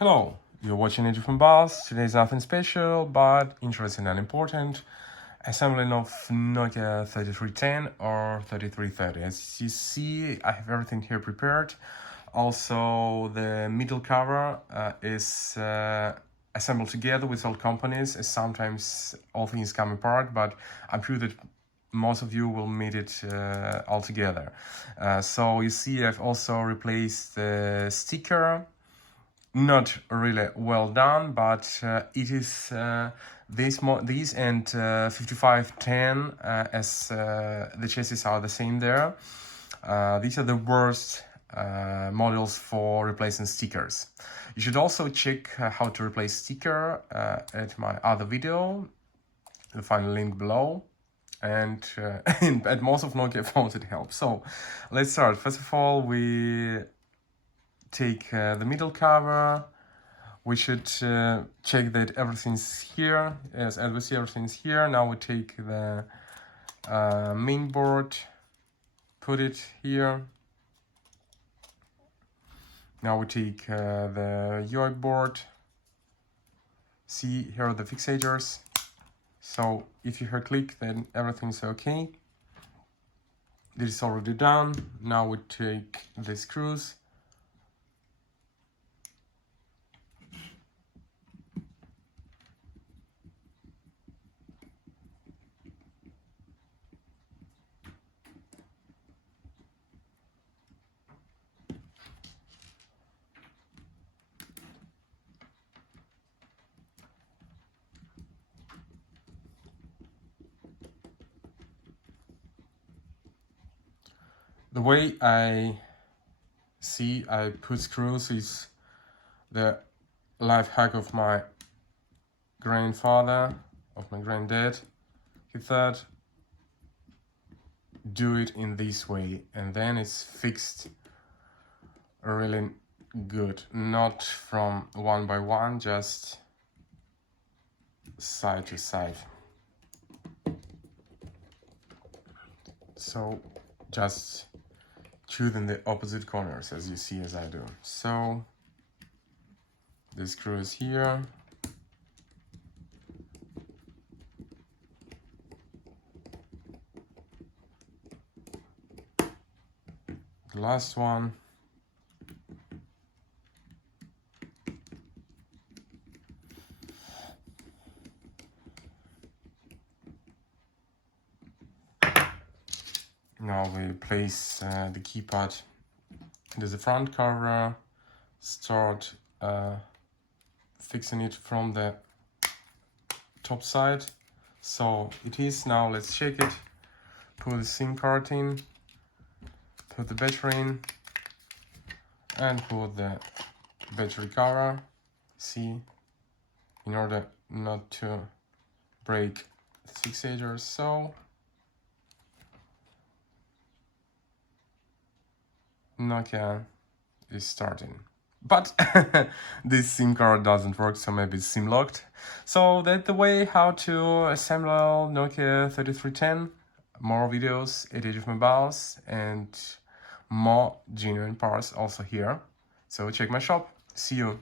Hello, you're watching Age of Mobiles. Today is nothing special, but interesting and important. Assembling of Nokia 3310 or 3330. As you see, I have everything here prepared. Also, the middle cover is assembled together with all components. Sometimes all things come apart, but I'm sure that most of you will meet it all together. So you see, I've also replaced the sticker. Not really well done, but it is these and 5510 as the chassis are the same there. These are the worst models for replacing stickers. You should also check how to replace sticker at my other video. You'll find a link below. And at most of Nokia phones it helps. So let's start. First of all, we take the middle cover. We should check that everything's here. Yes, as we see, everything's here. Now we take the main board, put it here. Now we take the UI board. See, here are the fixators. So if you hear click, then everything's okay. This is already done. Now we take the screws. The way I put screws is the life hack of my grandfather, of my granddad. He thought, do it in this way, and then it's fixed really good. Not from one by one, just side to side. So just choosing the opposite corners as you see as I do. So the screw is here. The last one. Now we place the keypad into the front cover, start fixing it from the top side. So it is now, let's check it. Put the SIM card in, put the battery in, and put the battery cover. See, in order not to break the fixators. So Nokia is starting, but this SIM card doesn't work, so maybe it's SIM locked. So that's the way how to assemble Nokia 3310. More videos at Age of Mobiles and more genuine parts also here. So check my shop. See you.